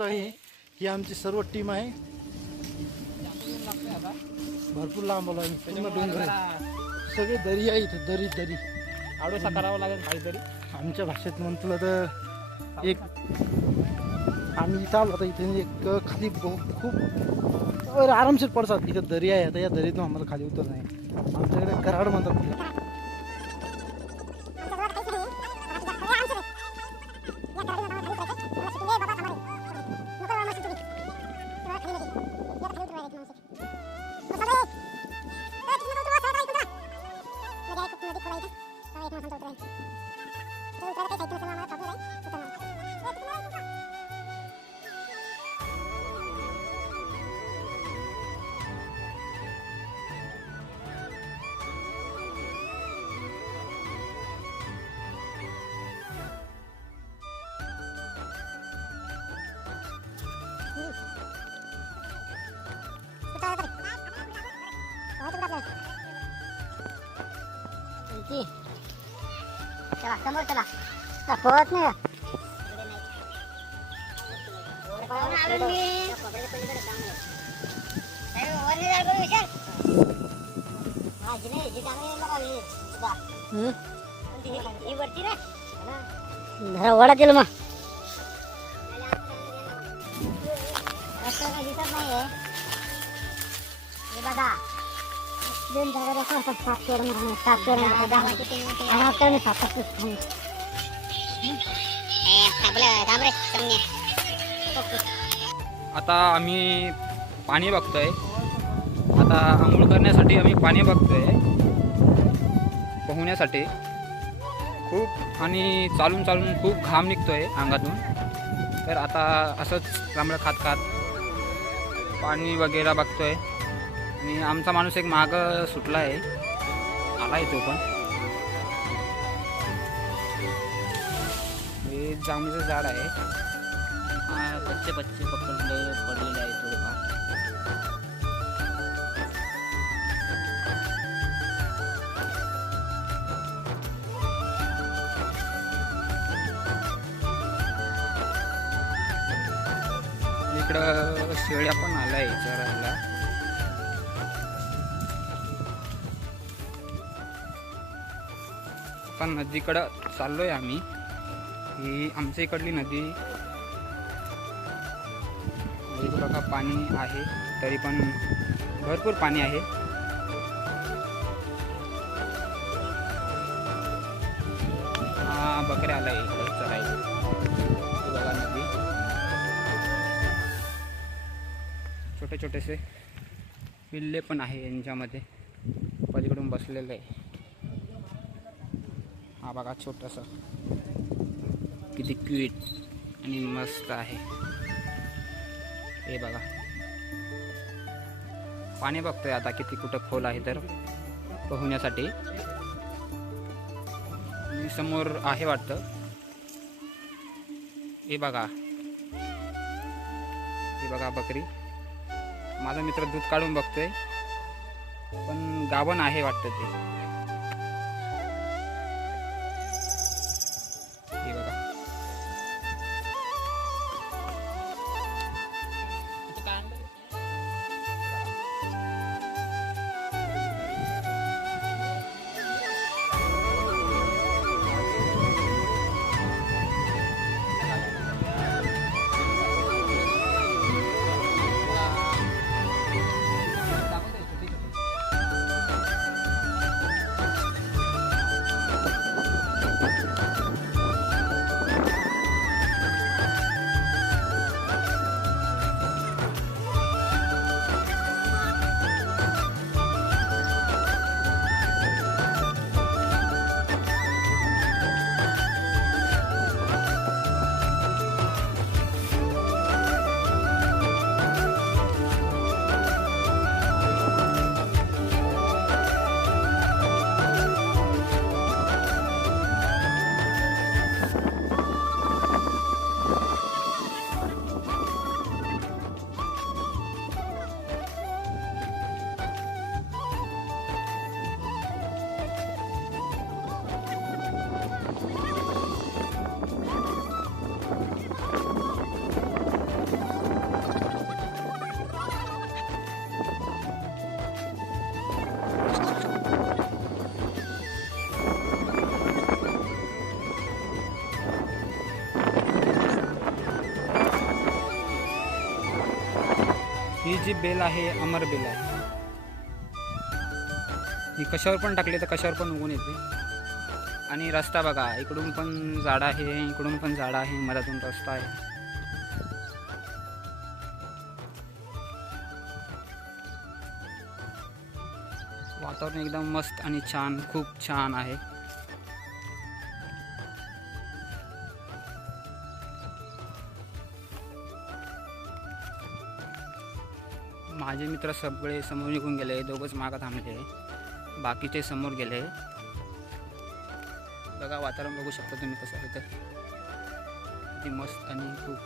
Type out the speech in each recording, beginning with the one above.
ही आमची सर्व टीम आहे. भरपूर लांब आलो आम्ही. पूर्ण डोंगर आहे. सगळे दरी आहे इथे. दरी दरी आडोसा करावा लागेल काहीतरी. आमच्या भाषेत म्हटलं तर एक आम्ही इथं आलो. आता इथे एक खाली खूप आरामशीर पडतात. इथं दरी आहे. आता या दरीतून आम्हाला खाली उतर नाही. आमच्याकडे कराड म्हणतात. चला समोर चला. पोहत नाही वडातील मग दिसत नाहीये. बघा दोन जागा आता आम्ही पाणी बघतोय. आता आंघोळ करण्यासाठी आम्ही पाणी बघतोय पोहण्यासाठी. खूप आणि चालून चालून खूप घाम निघतोय अंगातून. तर आता असंच लांबडं खात खात पाणी वगैरे बघतोय. आणि आमचा माणूस एक मागं सुटला आहे. आला आहे तो पण. हे जांभळीचं झाड आहे. कच्चे पडलेले आहे थोडेफार. इकडं शेळ्या पण आल्या आहे चरायला. पण नदीकडं चाललोय आम्ही. ही आमच्या इकडली नदी. बघा पाणी आहे तरी पण भरपूर पाणी आहे. बकऱ्या आलाय इकडे चरायला. बघा नदी. छोटे छोटेसे पिल्ले पण आहे यांच्यामध्ये. पलीकडून बसलेलं आहे. हा बघा छोटासा किती क्यूट आणि मस्त आहे. हे बघा पाणी बघतोय आता किती कुठं खोल आहे तर पोहण्यासाठी. आणि समोर आहे वाटतं. हे बघा बकरी. माझा मित्र दूध काढून बघतोय पण गाभण आहे वाटतं ते. ही जी बेल आहे अमर बेल आहे. ही कशावर पण टाकली तर कशावर पण उगून येते. आणि रस्ता बघा, इकडून पण झाड आहे, इकडून पण झाड आहे, मधातून रस्ता आहे. वातावरण एकदम मस्त आणि छान, खूप छान आहे. माझे मित्र सगळे समोर निघून गेले, दोघंच मागं थांबले, बाकीचे समोर गेले. बघा वातावरण बघू शकता तुम्ही कसं आहे तर किती मस्त आणि खूप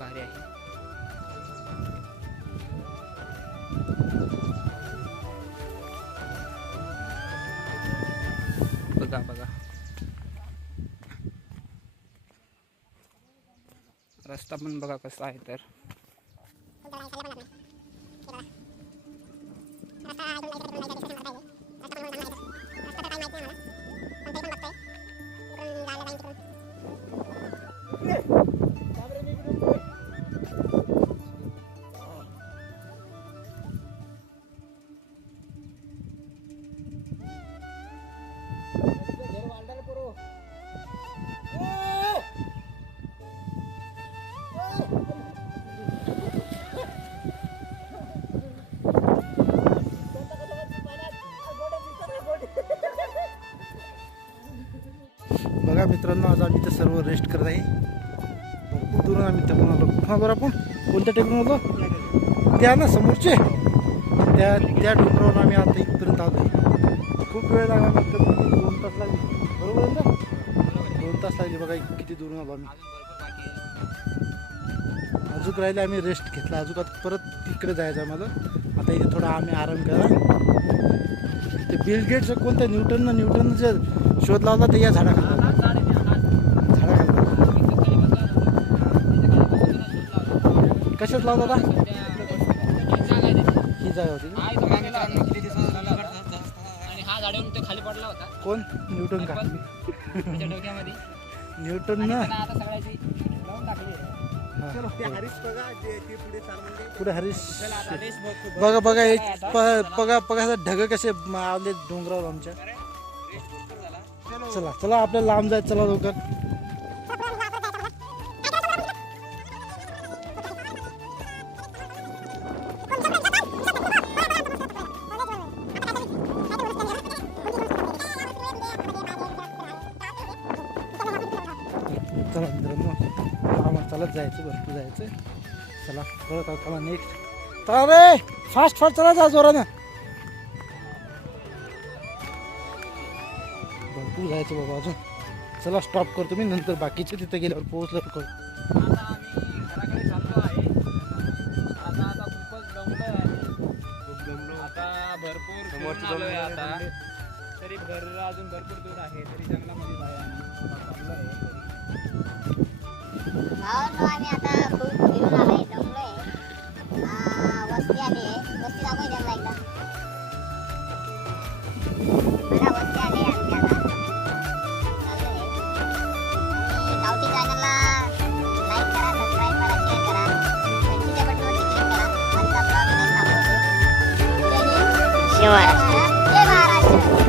भारी आहे. बघा बघा रस्ता पण बघा कसा आहे तर. बघा मित्रांनो, आज आम्ही ते सर्व रेस्ट करत आहे. भरपूर दूरून आम्ही टेकून आलो. हा बरं, आपण कोणत्या टेकून आलो? त्या ना समोरचे, त्या डोंगरावर आम्ही आता इथपर्यंत आलो आहे. खूप वेळ लागला, फक्त 2 तास लागले. बरोबर आहे ना? 2 तास लागले. बघा किती दूरून आलो आम्ही. अजून राहिले, आम्ही रेस्ट घेतला. अजून आता परत तिकडे जायचं आहे मला. आता इथे थोडा आम्ही आराम करा. ते बिल गेट्सचं कोणत्या न्यूटननं जे शोध लावला ते या झाडाखाली कशात लावला होता? ही जागा होती ना? आणि हा झाडावरून ते खाली पडला होता. कोण? न्यूटन का? त्याच्या डोक्यामध्ये न्यूटन ना? आता सगळ्याची लावून टाकली. पुढे हरीश. बघा बघा बघा ढग कसे आले डोंगरावर आमच्या. चला चला आपल्याला लांब जायचं. चला लवकर. चला मित्रांनो, आम्हाला चालत जायचं, भरपूर जायचं. चला परत आता नेक्स्ट. चला रे, फास्ट चला, जा जोरानं. भरपूर जायचं बाबा अजून. चला स्टॉप करतो मी, नंतर बाकीचे तिथे गेल्यावर पोहोचलं करू. आता आम्ही घराकडे चाललो आहे. आता खूपच दमलो आहे. आता भरपूर फिरून आलोय. आता तरी घर अजून भरपूर दूर आहे, तरी जंगलामध्ये आहे आम्ही चाललो आहे. आम्ही आता खूप फिरून आलोय, दमलोय. वस्ती आली आहे. वस्ती दाखवू द्या एकदा. बघा वस्ती आली आहे आमची आता. चाललोय. आणि गावठी चॅनलला लाईक करा, सबस्क्राईब करा, शेअर करा, घंटीच्या बटनावरती क्लिक करा. आजचा ब्लॉग इथेच थांबवतो. जय हिंद, जय महाराष्ट्र.